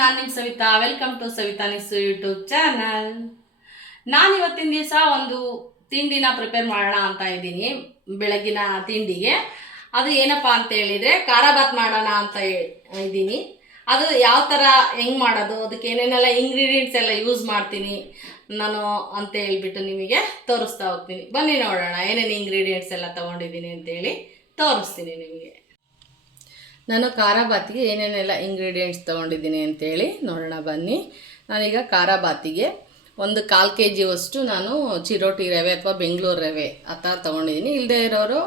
ನಾನು ನಿಮ್ಮ Savita. Welcome to Savita ನಿಸ್ ಯೂಟ್ಯೂಬ್ ಚಾನಲ್ ನಾನು ಇವತ್ತಿನ ದಿವಸ ಒಂದು ತಿಂಡಿನ ಪ್ರಿಪೇರ್ ಮಾಡೋಣ ಅಂತ ಇದ್ದೀನಿ, ಬೆಳಗಿನ ತಿಂಡಿಗೆ. ಅದು ಏನಪ್ಪ ಅಂತ ಹೇಳಿದರೆ ಖಾರ ಬಾತ್ ಮಾಡೋಣ ಅಂತ ಇದ್ದೀನಿ. ಅದು ಯಾವ ಥರ ಹೆಂಗೆ ಮಾಡೋದು, ಅದಕ್ಕೆ ಏನೇನೆಲ್ಲ ಇಂಗ್ರೀಡಿಯೆಂಟ್ಸ್ ಎಲ್ಲ ಯೂಸ್ ಮಾಡ್ತೀನಿ ನಾನು ಅಂತ ಹೇಳ್ಬಿಟ್ಟು ನಿಮಗೆ ತೋರಿಸ್ತಾ ಹೋಗ್ತೀನಿ. ಬನ್ನಿ ನೋಡೋಣ ಏನೇನು ಇಂಗ್ರೀಡಿಯೆಂಟ್ಸ್ ಎಲ್ಲ ತೊಗೊಂಡಿದ್ದೀನಿ ಅಂತೇಳಿ ತೋರಿಸ್ತೀನಿ ನಿಮಗೆ. ನಾನು ಖಾರ ಬಾತಿಗೆ ಏನೇನೆಲ್ಲ ಇಂಗ್ರೀಡಿಯೆಂಟ್ಸ್ ತೊಗೊಂಡಿದ್ದೀನಿ ಅಂತೇಳಿ ನೋಡೋಣ, ಬನ್ನಿ. ನಾನೀಗ ಖಾರ ಬಾತಿಗೆ ಒಂದು ಕಾಲು ಕೆ ಜಿವಷ್ಟು ನಾನು ಚಿರೋಟಿ ರವೆ ಅಥವಾ ಬೆಂಗಳೂರು ರವೆ ಆ ಥರ ತೊಗೊಂಡಿದ್ದೀನಿ. ಇಲ್ಲದೆ ಇರೋರು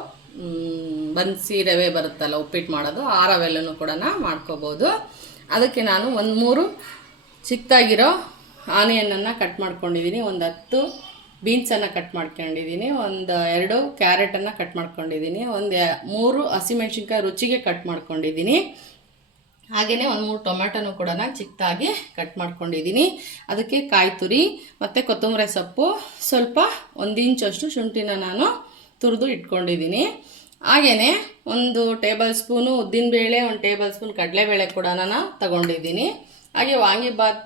ಬನ್ಸಿ ರವೆ ಬರುತ್ತಲ್ಲ, ಉಪ್ಪಿಟ್ಟು ಮಾಡೋದು, ಆ ರವೆಲ್ಲೂ ಕೂಡ ಮಾಡ್ಕೋಬೋದು. ಅದಕ್ಕೆ ನಾನು ಒಂದು ಮೂರು ಚಿಕ್ಕದಾಗಿರೋ ಆನಿಯನನ್ನು ಕಟ್ ಮಾಡ್ಕೊಂಡಿದ್ದೀನಿ. ಒಂದು ಹತ್ತು ಬೀನ್ಸನ್ನು ಕಟ್ ಮಾಡ್ಕೊಂಡಿದ್ದೀನಿ ಒಂದು ಎರಡು ಕ್ಯಾರೆಟನ್ನು ಕಟ್ ಮಾಡ್ಕೊಂಡಿದ್ದೀನಿ ಒಂದು ಮೂರು ಹಸಿಮೆಣ್ಸಿನ್ಕಾಯಿ ರುಚಿಗೆ ಕಟ್ ಮಾಡ್ಕೊಂಡಿದ್ದೀನಿ ಹಾಗೆಯೇ ಒಂದು ಮೂರು ಟೊಮೆಟೊನು ಕೂಡ ನಾನು ಚಿಕ್ಕದಾಗಿ ಕಟ್ ಮಾಡ್ಕೊಂಡಿದ್ದೀನಿ ಅದಕ್ಕೆ ಕಾಯಿ ತುರಿ ಮತ್ತು ಕೊತ್ತಂಬರಿ ಸೊಪ್ಪು. ಸ್ವಲ್ಪ ಒಂದು ಇಂಚಷ್ಟು ಶುಂಠಿನ ನಾನು ತುರಿದು ಇಟ್ಕೊಂಡಿದ್ದೀನಿ ಹಾಗೆಯೇ ಒಂದು ಟೇಬಲ್ ಸ್ಪೂನು ಉದ್ದಿನಬೇಳೆ, ಒಂದು ಟೇಬಲ್ ಸ್ಪೂನ್ ಕಡಲೆಬೇಳೆ ಕೂಡ ನಾನು ತಗೊಂಡಿದ್ದೀನಿ ಹಾಗೆ ವಾಂಗಿಬಾತ್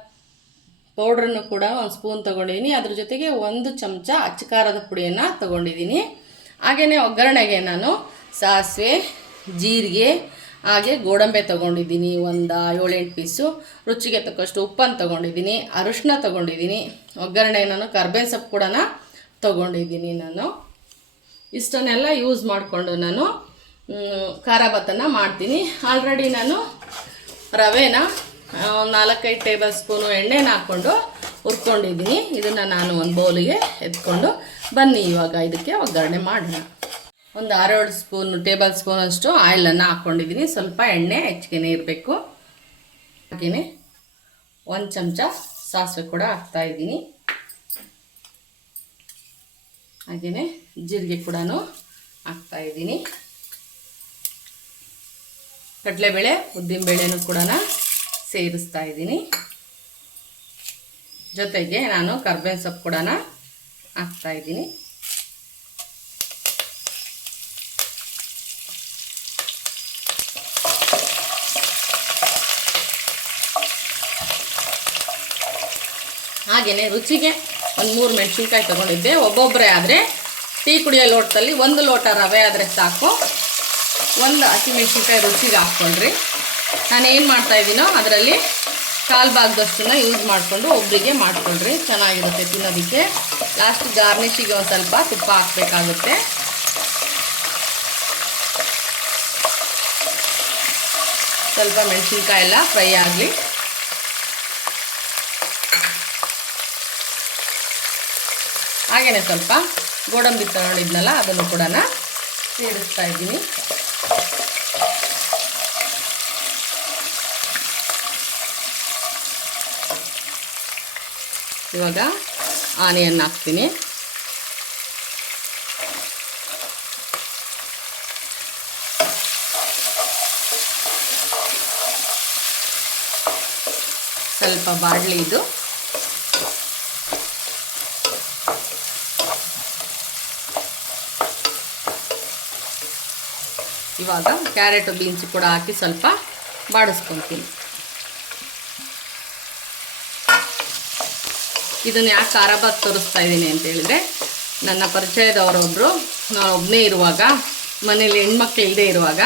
ಪೌಡ್ರನ್ನು ಕೂಡ ಒಂದು ಸ್ಪೂನ್ ತೊಗೊಂಡಿದ್ದೀನಿ ಅದ್ರ ಜೊತೆಗೆ ಒಂದು ಚಮಚ ಅಚ್ಚಕಾರದ ಪುಡಿಯನ್ನು ತೊಗೊಂಡಿದ್ದೀನಿ ಹಾಗೆಯೇ ಒಗ್ಗರಣೆಗೆ ನಾನು ಸಾಸಿವೆ, ಜೀರಿಗೆ, ಹಾಗೆ ಗೋಡಂಬೆ ತೊಗೊಂಡಿದ್ದೀನಿ ಒಂದು ಏಳೆಂಟು ಪೀಸು. ರುಚಿಗೆ ತಕ್ಕಷ್ಟು ಉಪ್ಪನ್ನು ತೊಗೊಂಡಿದ್ದೀನಿ ಅರಿಶಿನ ತೊಗೊಂಡಿದ್ದೀನಿ ಒಗ್ಗರಣೆ ನಾನು ಕರ್ಬೇವಿನ ಸೊಪ್ಪು ಕೂಡ ತೊಗೊಂಡಿದ್ದೀನಿ ನಾನು. ಇಷ್ಟನ್ನೆಲ್ಲ ಯೂಸ್ ಮಾಡಿಕೊಂಡು ನಾನು ಖಾರ ಭತ್ತನ ಮಾಡ್ತೀನಿ. ಆಲ್ರೆಡಿ ನಾನು ರವೆನ ನಾಲ್ಕೈದು ಟೇಬಲ್ ಸ್ಪೂನು ಎಣ್ಣೆನ ಹಾಕ್ಕೊಂಡು ಹುರ್ಕೊಂಡಿದ್ದೀನಿ. ಇದನ್ನು ನಾನು ಒಂದು ಬೌಲಿಗೆ ಎತ್ಕೊಂಡು ಬನ್ನಿ, ಇವಾಗ ಇದಕ್ಕೆ ಒಗ್ಗರಣೆ ಮಾಡೋಣ. ಒಂದು ಆರೇಳು ಸ್ಪೂನ್, ಟೇಬಲ್ ಸ್ಪೂನಷ್ಟು ಆಯಿಲನ್ನು ಹಾಕ್ಕೊಂಡಿದ್ದೀನಿ ಸ್ವಲ್ಪ ಎಣ್ಣೆ ಹೆಚ್ಚಿಗೆ ಇರಬೇಕು. ಹಾಗೆಯೇ ಒಂದು ಚಮಚ ಸಾಸಿವೆ ಕೂಡ ಹಾಕ್ತಾಯಿದ್ದೀನಿ ಹಾಗೆಯೇ ಜೀರಿಗೆ ಕೂಡ ಹಾಕ್ತಾಯಿದ್ದೀನಿ ಕಡಲೆಬೇಳೆ, ಉದ್ದಿನಬೇಳೆನೂ ಕೂಡ ಸೇರಿಸ್ತಾ ಇದ್ದೀನಿ. ಜೊತೆಗೆ ನಾನು ಕರ್ಬೇವಿನ ಸೊಪ್ಪು ಕೂಡ ಹಾಕ್ತಾ ಇದ್ದೀನಿ. ಹಾಗೆಯೇ ರುಚಿಗೆ ಒಂದು ಮೂರು ಮೆಣಸಿನ್ಕಾಯಿ ತೊಗೊಂಡಿದ್ದೆ. ಒಬ್ಬೊಬ್ಬರೇ ಆದರೆ ಟೀ ಕುಡಿಯೋ ಲೋಟದಲ್ಲಿ ಒಂದು ಲೋಟ ರವೆ ಆದರೆ ಸಾಕು. ಒಂದು ಹಸಿಮೆಣ್ಸಿನ್ಕಾಯಿ ರುಚಿಗೆ ಹಾಕ್ಕೊಂಡ್ರಿ ನಾನು ಏನು ಮಾಡ್ತಾಯಿದ್ದೀನೋ ಅದರಲ್ಲಿ ಕಾಲು ಭಾಗದಷ್ಟನ್ನು ಯೂಸ್ ಮಾಡಿಕೊಂಡು ಒಬ್ಬರಿಗೆ ಮಾಡಿಕೊಂಡ್ರಿ ಚೆನ್ನಾಗಿರುತ್ತೆ ತಿನ್ನೋದಕ್ಕೆ. ಲಾಸ್ಟ್ ಗಾರ್ನಿಷಿಗೆ ಒಂದು ಸ್ವಲ್ಪ ತುಪ್ಪ ಹಾಕಬೇಕಾಗುತ್ತೆ. ಸ್ವಲ್ಪ ಮೆಣಸಿನ್ಕಾಯಿ ಎಲ್ಲ ಫ್ರೈ ಆಗಲಿ. ಹಾಗೆಯೇ ಸ್ವಲ್ಪ ಗೋಡಂಬಿ ತಗೊಂಡಿದ್ನಲ್ಲ ಅದನ್ನು ಕೂಡ ಸೇರಿಸ್ತಾ ಇದ್ದೀನಿ. ಇವಾಗ ಆನಿಯನ್ ಹಾಕ್ತೀನಿ. ಸ್ವಲ್ಪ ಬಾಡಲಿ ಇದು. ಇವಾಗ ಕ್ಯಾರೆಟು ಬೀನ್ಸ್ ಕೂಡ ಹಾಕಿ ಸ್ವಲ್ಪ ಬಾಡಿಸ್ಕೊತೀನಿ. ಇದನ್ನು ಯಾಕೆ ಖಾರ ಬಾತ್ ತೋರಿಸ್ತಾ ಇದ್ದೀನಿ ಅಂತ ಹೇಳಿದ್ರೆ, ನನ್ನ ಪರಿಚಯದವರೊಬ್ಬರು ನಾನು ಒಬ್ಬನೇ ಇರುವಾಗ, ಮನೇಲಿ ಹೆಣ್ಮಕ್ಳು ಇಲ್ಲದೆ ಇರುವಾಗ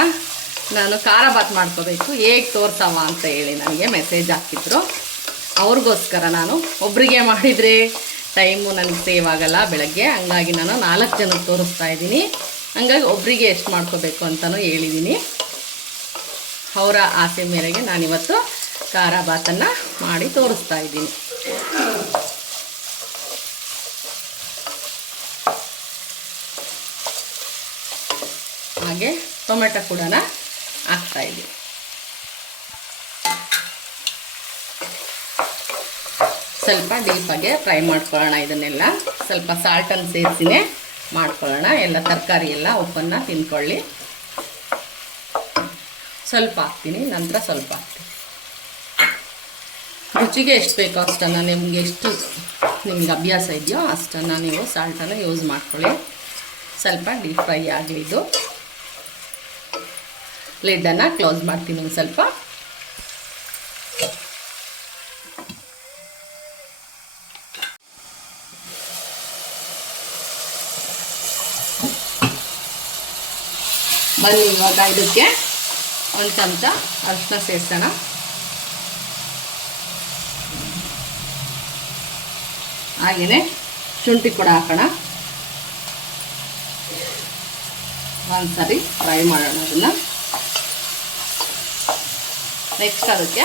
ನಾನು ಖಾರ ಭಾತ್ ಮಾಡ್ಕೋಬೇಕು, ಹೇಗೆ ತೋರ್ತಾವ ಅಂತ ಹೇಳಿ ನನಗೆ ಮೆಸೇಜ್ ಹಾಕಿದ್ರು. ಅವ್ರಿಗೋಸ್ಕರ ನಾನು ಒಬ್ಬರಿಗೆ ಮಾಡಿದರೆ ಟೈಮು ನನಗೆ ಸೇವ್ ಆಗಲ್ಲ ಬೆಳಗ್ಗೆ, ಹಂಗಾಗಿ ನಾನು ನಾಲ್ಕು ಜನಕ್ಕೆ ತೋರಿಸ್ತಾ ಇದ್ದೀನಿ ಹಂಗಾಗಿ ಒಬ್ಬರಿಗೆ ಎಷ್ಟು ಮಾಡ್ಕೋಬೇಕು ಅಂತಲೂ ಹೇಳಿದ್ದೀನಿ ಅವರ ಆಸೆ ಮೇರೆಗೆ ನಾನಿವತ್ತು ಖಾರ ಬಾತನ್ನು ಮಾಡಿ ತೋರಿಸ್ತಾ ಇದ್ದೀನಿ ಹಾಗೆ ಟೊಮೆಟೊ ಕೂಡ ಹಾಕ್ತಾ ಇದ್ದೀನಿ ಸ್ವಲ್ಪ ಡೀಪಾಗೆ ಫ್ರೈ ಮಾಡ್ಕೊಳ್ಳೋಣ ಇದನ್ನೆಲ್ಲ. ಸ್ವಲ್ಪ ಸಾಲ್ಟನ್ನು ಸೇರಿಸಿನೇ ಮಾಡ್ಕೊಳ್ಳೋಣ. ಎಲ್ಲ ತರಕಾರಿ ಎಲ್ಲ ಉಪ್ಪನ್ನು ತಿನ್ಕೊಳ್ಳಿ. ಸ್ವಲ್ಪ ಹಾಕ್ತೀನಿ, ನಂತರ ಸ್ವಲ್ಪ ಹಾಕ್ತೀನಿ. ರುಚಿಗೆ ಎಷ್ಟು ಬೇಕೋ ಅಷ್ಟನ್ನು ನಿಮ್ಗೆ ಎಷ್ಟು ನಿಮ್ಗೆ ಅಭ್ಯಾಸ ಇದೆಯೋ ಅಷ್ಟನ್ನು ನೀವು ಸಾಲ್ಟನ್ನು ಯೂಸ್ ಮಾಡ್ಕೊಳ್ಳಿ. ಸ್ವಲ್ಪ ಡೀಪ್ ಫ್ರೈ ಆಗಲಿ ಇದು. ಲಿಡ್ಡನ್ನು ಕ್ಲೋಸ್ ಮಾಡ್ತೀನಿ ಒಂದು ಸ್ವಲ್ಪ. ಬನ್ನಿ ಇವಾಗ ಇದಕ್ಕೆ ಒಂದು ಚಮಚ ಅರಿಶಿನ ಸೇರಿಸೋಣ. ಹಾಗೆಯೇ ಶುಂಠಿ ಕೂಡ ಹಾಕೋಣ. ಒಂದು ಸಾರಿ ಫ್ರೈ ಮಾಡೋಣ ಅದನ್ನು. ನೆಕ್ಸ್ಟ್ ಅದಕ್ಕೆ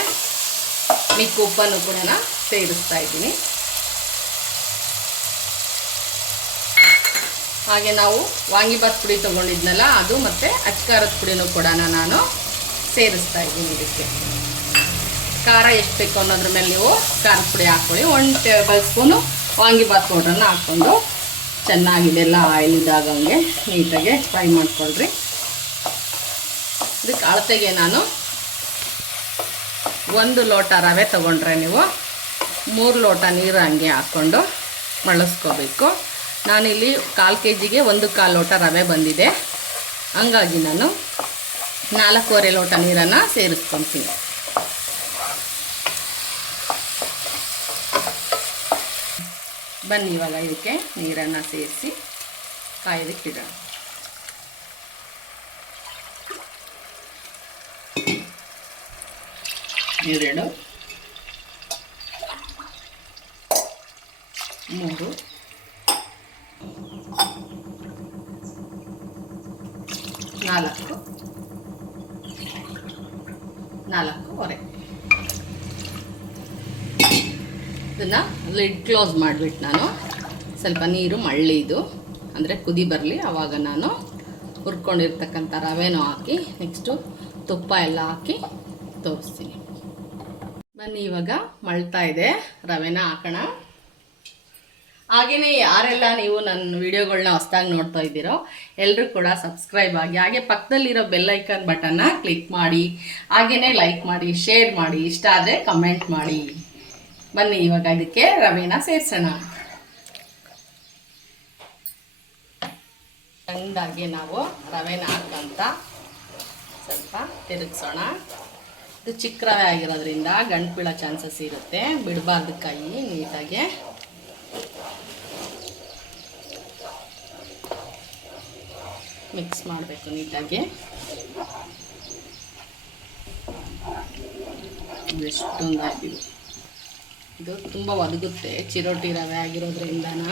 ಮಿಕ್ಕ ಉಪ್ಪನ್ನು ಕೂಡ ಸೇರಿಸ್ತಾ ಇದ್ದೀನಿ. ಹಾಗೆ ನಾವು ವಾಂಗಿಬಾತ್ ಪುಡಿ ತೊಗೊಂಡಿದ್ನಲ್ಲ, ಅದು ಮತ್ತು ಅಚ್ಕಾರದ ಪುಡಿನೂ ಕೂಡ ನಾನು ಸೇರಿಸ್ತಾ ಇದ್ದೀನಿ ಇದಕ್ಕೆ. ಖಾರ ಎಷ್ಟು ಬೇಕು ಅನ್ನೋದ್ರ ಮೇಲೆ ನೀವು ಖಾರದ ಪುಡಿ ಹಾಕ್ಕೊಳ್ಳಿ. ಒಂದು ಟೇಬಲ್ ಸ್ಪೂನು ವಾಂಗಿಬಾತ್ ಪೌಡ್ರನ್ನ ಹಾಕ್ಕೊಂಡು ಚೆನ್ನಾಗಿದೆ ಎಲ್ಲ ಆಯಿಲ್ ಇದಾಗಂಗೆ ನೀಟಾಗಿ ಫ್ರೈ ಮಾಡ್ಕೊಳ್ರಿ. ಇದಕ್ಕೆ ಅಳತೆಗೆ ನಾನು ಒಂದು ಲೋಟ ರವೆ ತೊಗೊಂಡ್ರೆ ನೀವು ಮೂರು ಲೋಟ ನೀರು ಹಂಗೆ ಹಾಕ್ಕೊಂಡು ಮಳಸ್ಕೋಬೇಕು. ನಾನಿಲ್ಲಿ ಕಾಲು ಕೆ ಜಿಗೆ ಒಂದು ಕಾಲು ಲೋಟ ರವೆ ಬಂದಿದೆ. ಹಂಗಾಗಿ ನಾನು ನಾಲ್ಕೂವರೆ ಲೋಟ ನೀರನ್ನು ಸೇರಿಸ್ಕೊತೀನಿ. ಬನ್ನಿ ಇವಾಗ ಇದಕ್ಕೆ ನೀರನ್ನು ಸೇರಿಸಿ ಕಾಯೋದಕ್ಕಿಡೋಣ ಎರಡು ಮೂರು. ನಾಲ್ಕು. ನಾಲ್ಕೂವರೆ. ಇದನ್ನು ಲಿಡ್ ಕ್ಲೋಸ್ ಮಾಡಿಬಿಟ್ಟು ನಾನು. ಸ್ವಲ್ಪ ನೀರು ಮಳ್ಳಿದು ಅಂದರೆ ಕುದಿ ಬರಲಿ ಆವಾಗ ನಾನು ಹುರ್ಕೊಂಡಿರ್ತಕ್ಕಂಥ ರವೆನೂ ಹಾಕಿ, ನೆಕ್ಸ್ಟು ತುಪ್ಪ ಎಲ್ಲ ಹಾಕಿ ತೋರಿಸ್ತೀನಿ. ಬನ್ನಿ, ಇವಾಗ ಮಳ್ತಾ ಇದೆ. ರವೆನ ಹಾಕೋಣ. ಹಾಗೆಯೇ ಯಾರೆಲ್ಲ ನೀವು ನನ್ನ ವಿಡಿಯೋಗಳನ್ನ ಹೊಸ್ದಾಗಿ ನೋಡ್ತಾ ಇದ್ದೀರೋ ಎಲ್ಲರೂ ಕೂಡ ಸಬ್ಸ್ಕ್ರೈಬ್ ಆಗಿ, ಹಾಗೆ ಪಕ್ಕದಲ್ಲಿರೋ ಬೆಲ್ ಐಕನ್ ಬಟನ್ನ ಕ್ಲಿಕ್ ಮಾಡಿ ಹಾಗೆಯೇ ಲೈಕ್ ಮಾಡಿ, ಶೇರ್ ಮಾಡಿ, ಇಷ್ಟ ಆದರೆ ಕಮೆಂಟ್ ಮಾಡಿ. ಬನ್ನಿ, ಇವಾಗ ಇದಕ್ಕೆ ರವೆನ ಸೇರಿಸೋಣ. ಚೆಂದಾಗಿ ನಾವು ರವೆನ ಹಾಕಂತ ಸ್ವಲ್ಪ ತಿರುಗಿಸೋಣ. ಇದು ಚಿಕ್ಕ ರವೆ ಆಗಿರೋದ್ರಿಂದ ಗಂಟು ಬೀಳೋ ಚಾನ್ಸಸ್ ಇರುತ್ತೆ. ಬಿಡಬಾರ್ದು ಕೈ ನೀಟಾಗಿ. ಮಿಕ್ಸ್ ಮಾಡಬೇಕು ನೀಟಾಗಿ. ಎಷ್ಟೊಂದು ಇದು ತುಂಬ ಒದಗುತ್ತೆ. ಚಿರೋಟಿ ರವೆ ಆಗಿರೋದ್ರಿಂದನ?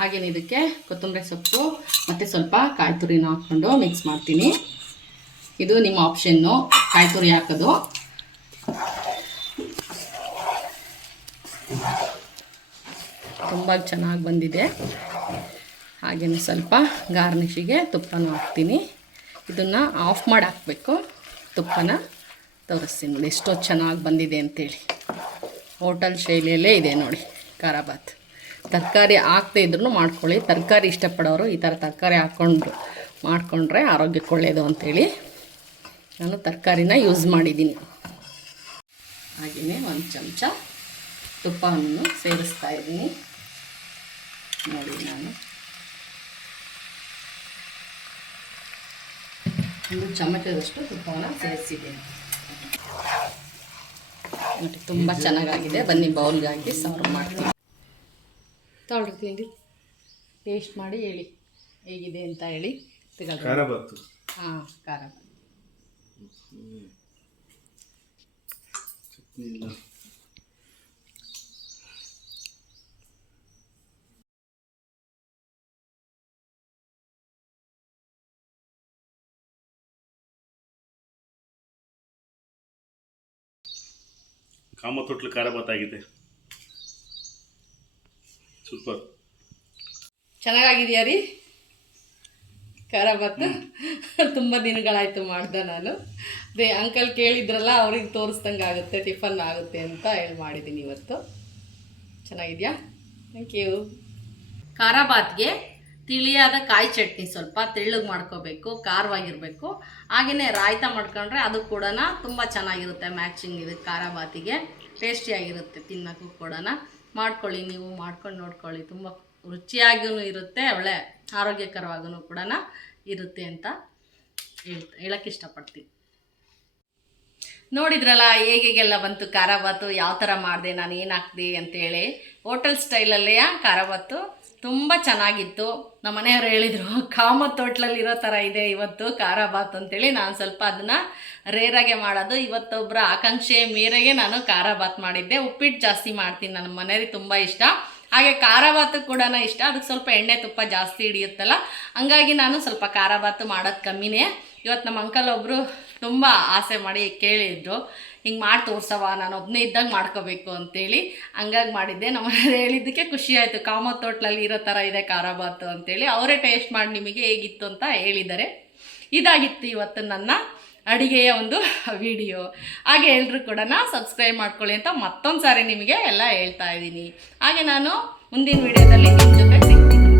ಹಾಗೇನೆ ಇದಕ್ಕೆ ಕೊತ್ತಂಬರಿ ಸೊಪ್ಪು ಮತ್ತು ಸ್ವಲ್ಪ ಕಾಯಿ ತುರಿನ ಹಾಕ್ಕೊಂಡು ಮಿಕ್ಸ್ ಮಾಡ್ತೀನಿ. ಇದು ನಿಮ್ಮ ಆಪ್ಷನ್ನು ಕಾಯಿ ತುರಿ ಹಾಕೋದು. ತುಂಬ ಚೆನ್ನಾಗಿ ಬಂದಿದೆ. ಹಾಗೆಯೇ ಸ್ವಲ್ಪ ಗಾರ್ನಿಶಿಗೆ ತುಪ್ಪನೂ ಹಾಕ್ತೀನಿ. ಇದನ್ನು ಆಫ್ ಮಾಡಿ ಹಾಕಬೇಕು. ತುಪ್ಪನ ತೋರಿಸ್ತೀನಿ ನೋಡಿ, ಎಷ್ಟೋ ಚೆನ್ನಾಗಿ ಬಂದಿದೆ ಅಂತೇಳಿ. ಹೋಟೆಲ್ ಶೈಲಿಯಲ್ಲೇ ಇದೆ ನೋಡಿ ಖಾರಾಬಾತ್ ತರಕಾರಿ ಹಾಕ್ದೇ ಇದ್ರೂ ಮಾಡ್ಕೊಳ್ಳಿ. ತರಕಾರಿ ಇಷ್ಟಪಡೋರು ಈ ಥರ ತರಕಾರಿ ಹಾಕ್ಕೊಂಡು ಮಾಡಿಕೊಂಡ್ರೆ ಆರೋಗ್ಯಕ್ಕೆ ಒಳ್ಳೆಯದು ಅಂಥೇಳಿ ನಾನು ತರಕಾರಿನ ಯೂಸ್ ಮಾಡಿದ್ದೀನಿ. ಹಾಗೆಯೇ ಒಂದು ಚಮಚ ತುಪ್ಪವನ್ನು ಸೇರಿಸ್ತಾ ಇದ್ದೀನಿ. ನೋಡಿ ನಾನು. ಒಂದು ಚಮಚದಷ್ಟು ತುಪ್ಪವನ್ನು ಸೇರಿಸಿದ್ದೀನಿ ನೋಡಿ, ತುಂಬ ಚೆನ್ನಾಗಾಗಿದೆ. ಬನ್ನಿ ಬೌಲ್ಗೆ ಹಾಕಿ ಸರ್ವ್ ಮಾಡ್ತೀನಿ. ತೊಗೊಳ್ರಿ ತಿಂಡಿ. ಟೇಸ್ಟ್ ಮಾಡಿ ಹೇಳಿ. ಹೇಗಿದೆ ಅಂತ ಹೇಳಿ ಖಾರ ಬಾತು. ಹಾಂ ಖಾರ ಚಟ್ನಿ ಇಲ್ಲ. ಕಾಮತೊಟ್ಲು ಖಾರ ಬತ್ತಾಗಿದೆ ಆಗಿದೆ ಸೂಪರ್ ಚೆನ್ನಾಗಾಗಿದೆಯಾ ರೀ? ಖಾರ ಭತ್ತ ತುಂಬ ದಿನಗಳಾಯಿತು ಮಾಡ್ದೆ ನಾನು. ಅದೇ ಅಂಕಲ್ ಕೇಳಿದ್ರಲ್ಲ, ಅವ್ರಿಗೆ ತೋರಿಸ್ದಂಗೆ ಆಗುತ್ತೆ, ಟಿಫನ್ ಆಗುತ್ತೆ ಅಂತ ಹೇಳಿ ಮಾಡಿದ್ದೀನಿ ಇವತ್ತು. ಚೆನ್ನಾಗಿದೆಯಾ ಥ್ಯಾಂಕ್ ಯು ಖಾರ ಭಾತ್ಗೆ ತಿಳಿಯಾದ ಕಾಯಿ ಚಟ್ನಿ ಸ್ವಲ್ಪ ತೆಳ್ಳಗೆ ಮಾಡ್ಕೋಬೇಕು, ಖಾರವಾಗಿರಬೇಕು. ಹಾಗೆಯೇ ರಾಯ್ತ ಮಾಡ್ಕೊಂಡ್ರೆ ಅದು ಕೂಡ ತುಂಬ ಚೆನ್ನಾಗಿರುತ್ತೆ ಮ್ಯಾಚಿಂಗ್ ಇದು ಖಾರ ಭಾತಿಗೆ. ಟೇಸ್ಟಿಯಾಗಿರುತ್ತೆ ತಿನ್ನೋಕ್ಕೂ ಕೂಡ ಮಾಡ್ಕೊಳ್ಳಿ, ನೀವು ಮಾಡ್ಕೊಂಡು ನೋಡ್ಕೊಳ್ಳಿ. ತುಂಬ ರುಚಿಯಾಗೂ ಇರುತ್ತೆ, ಒಳ್ಳೆ ಆರೋಗ್ಯಕರವಾಗೂ ಕೂಡ ಇರುತ್ತೆ ಅಂತ ಹೇಳ್ತಾ ಹೇಳಕ್ಕೆ ಇಷ್ಟಪಡ್ತೀನಿ. ನೋಡಿದ್ರಲ್ಲ ಹೇಗೆಲ್ಲ ಬಂತು ಖಾರ ಯಾವ ಥರ ಮಾಡಿದೆ ನಾನು ಏನು ಹಾಕಿದೆ ಅಂತೇಳಿ? ಹೋಟೆಲ್ ಸ್ಟೈಲಲ್ಲೇ ಖಾರ ತುಂಬ ಚೆನ್ನಾಗಿತ್ತು. ನಮ್ಮ ಮನೆಯವರು ಹೇಳಿದರು ಕಾಮತ್ ಹೋಟ್ಲಲ್ಲಿರೋ ಥರ ಇದೆ ಇವತ್ತು, ಖಾರ ಬಾತ್ ಅಂತೇಳಿ. ನಾನು ಸ್ವಲ್ಪ ಅದನ್ನು ರೇರಾಗೆ ಮಾಡೋದು. ಇವತ್ತೊಬ್ಬರ ಆಕಾಂಕ್ಷೆ ಮೇರೆಗೆ ನಾನು ಖಾರ ಬಾತ್ ಮಾಡಿದ್ದೆ. ಉಪ್ಪಿಟ್ಟು ಜಾಸ್ತಿ ಮಾಡ್ತೀನಿ. ನನ್ನ ಮನೆಯವ್ರಿಗೆ ತುಂಬ ಇಷ್ಟ. ಹಾಗೆ ಖಾರ ಬಾತು ಕೂಡ ಇಷ್ಟ. ಅದಕ್ಕೆ ಸ್ವಲ್ಪ ಎಣ್ಣೆ ತುಪ್ಪ ಜಾಸ್ತಿ ಹಿಡಿಯುತ್ತಲ್ಲ. ಹಂಗಾಗಿ ನಾನು ಸ್ವಲ್ಪ ಖಾರ ಬಾತು ಮಾಡೋದು ಕಮ್ಮಿನೇ. ಇವತ್ತು ನಮ್ಮ ಅಂಕಲ್ ಒಬ್ಬರು ತುಂಬ ಆಸೆ ಮಾಡಿ ಕೇಳಿದ್ರು. ಹಿಂಗೆ ಮಾಡಿ ತೋರ್ಸವ ನಾನು ಒಬ್ಬನೇ ಇದ್ದಾಗ ಮಾಡ್ಕೋಬೇಕು ಅಂತೇಳಿ ಹಂಗಾಗಿ ಮಾಡಿದ್ದೆ. ನಮ್ಮ ಹೇಳಿದ್ದಕ್ಕೆ ಖುಷಿ ಆಯಿತು. ಕಾಮತ್ ಹೋಟ್ಲಲ್ಲಿ ಇರೋ ಥರ ಇದೆ ಖಾರ ಬಾತು ಅಂತೇಳಿ ಅವರೇ ಟೇಸ್ಟ್ ಮಾಡಿ ನಿಮಗೆ ಹೇಗಿತ್ತು ಅಂತ ಹೇಳಿದ್ದಾರೆ. ಇದಾಗಿತ್ತು ಇವತ್ತು ನನ್ನ ಅಡಿಗೆಯ ಒಂದು ವಿಡಿಯೋ ಹಾಗೆ ಎಲ್ಲರೂ ಕೂಡ ಸಬ್ಸ್ಕ್ರೈಬ್ ಮಾಡ್ಕೊಳ್ಳಿ ಅಂತ ಮತ್ತೊಂದು ಸಾರಿ ನಿಮಗೆ ಎಲ್ಲ ಹೇಳ್ತಾ ಇದ್ದೀನಿ. ಹಾಗೆ ನಾನು ಮುಂದಿನ ವಿಡಿಯೋದಲ್ಲಿ ನಿಮ್ಮ ಜೊತೆ ಸಿಗ್ತೀನಿ.